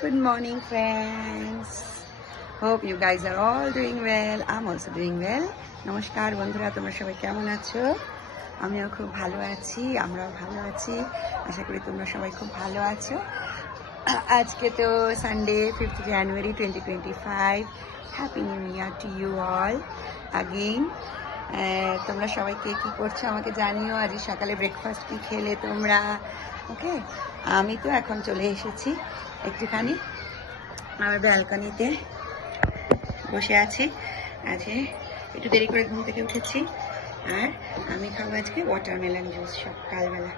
Good morning, friends. Hope you guys are all doing well. I'm also doing well. নমস্কার বন্ধুরা, তোমরা সবাই কেমন আছো? আমিও খুব ভালো আছি, আমরাও ভালো আছি। আশা করি তোমরা সবাই খুব ভালো আছো। আজকে তো Sunday 5th January 2025. Happy new year to you all again. তোমরা সবাই কে কী করছো আমাকে জানিও। আজ সকালে ব্রেকফাস্ট কি খেলে তোমরা? ওকে, আমি তো এখন চলে এসেছি একটুখানি আমার ব্যালকনিতে বসে আছি। আজকে একটু দেরি করে ঘুম থেকে উঠেছি, আর আমি খাবো আজকে ওয়াটারমেলন জুস সকালবেলা।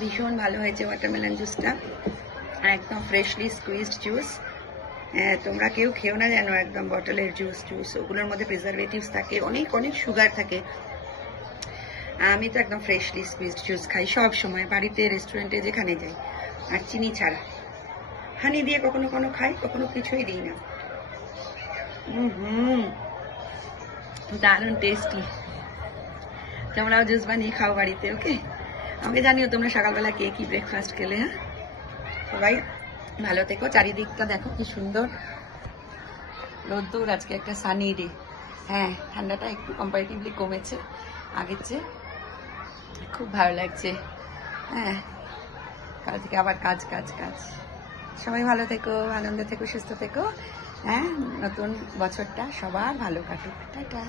ভীষণ ভালো হয়েছে ওয়াটারমেলন জুসটা, আর একদম ফ্রেশলি স্কুইজড জুস। তোমরা কেউ খেও না যেন একদম বটলের জুস, ওগুলোর মধ্যে প্রিজারভেটিভস থাকে, অনেক অনেক সুগার থাকে। আমি তো একদম ফ্রেশলি স্কুইজড জুস খাই সব সময়, বাড়িতে রেস্টুরেন্টে যেখানে যাই, আর চিনি ছাড়া। হানি দিয়ে কখনো কখনো খাই, কখনো কিছুই দিই না। দারুণ টেস্টি। তোমরাও জুস বানিয়ে খাও বাড়িতে, ওকে? আমাকে জানিও তোমরা সকালবেলা কে কি ব্রেকফাস্ট খেলে। হ্যাঁ, সবাই ভালো থেকো। চারিদিকটা দেখো কি সুন্দর রোদ্দুর, আজকে একটা সানি ডে। হ্যাঁ, ঠান্ডাটা একটু কম্পারেটিভলি কমেছে আগের চেয়ে, খুব ভালো লাগছে। হ্যাঁ, কাল থেকে আবার কাজ। সবাই ভালো থেকো, আনন্দ থেকো, সুস্থ থেকো। হ্যাঁ, নতুন বছরটা সবার ভালো কাটুক। টাটা।